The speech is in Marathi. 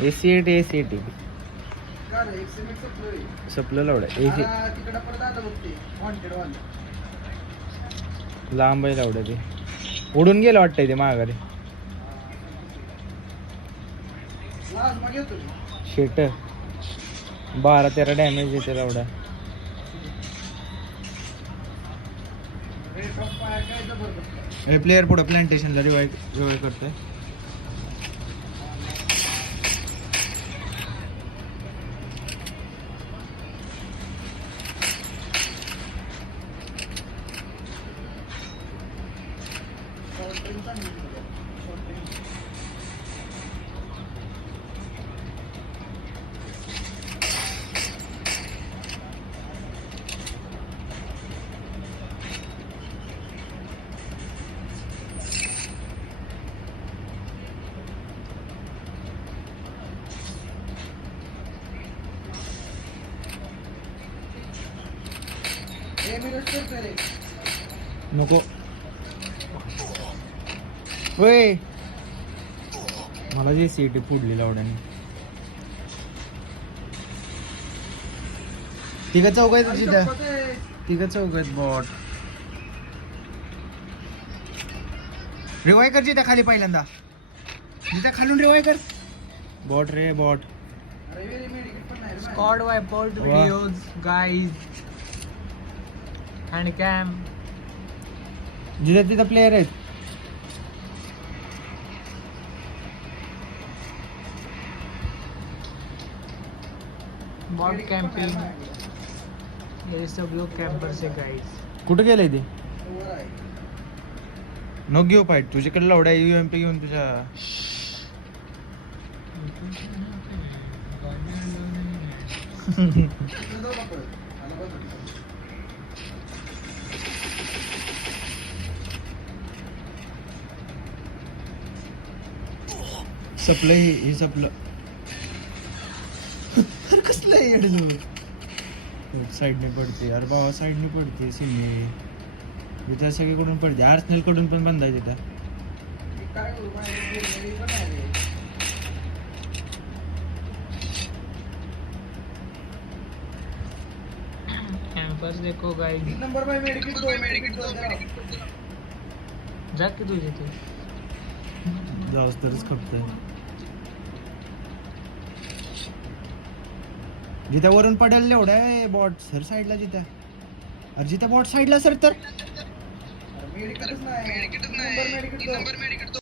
AC8 AC8 सपलं लावडा AC लांब आहे लावडा ते उडून गेलं वाटतंय ते माघारी शेट 12-13 डॅमेज येते लावडा प्लेयर पुढे प्लांटेशनला रिवाइव करतोय नको होय मला जी सीट पुढली लावड्याने तिघं चौघ आहेत तिथं तिघं चौघ आहेत बॉट रिवाय कर जिथं खाली पहिल्यांदा जिथं खालून रिवाय कर बॉट रे bot squad wipe out videos guys handcam जिथं तिथं प्लेयर आहेत बॉट कैंपिंग ये सब लोग कैंपर्स है गाइस कुठं गेलंय ते नो घेऊ पाहिजे तुझ्याकडे लावड्या UMP घेऊन तुझ्या सपलं हे सपलं कसलं आहे साईडने पडते अरे बाबा साईडने पडते सिने इथं सगळीकडून पडते आर्सेनल कडून पण बंदायचे इथं कैंपर्स देखो गाइस नंबर बाय मेडिकेट दो जाके तुझे तू जाऊस तरच खपतंय जिथं वरून पडेल एवढा आहे बॉट सर साईडला जिथं अरे जिथं बॉट साईडला सर तर मेडिकेटच नाही नंबर मेडिकेट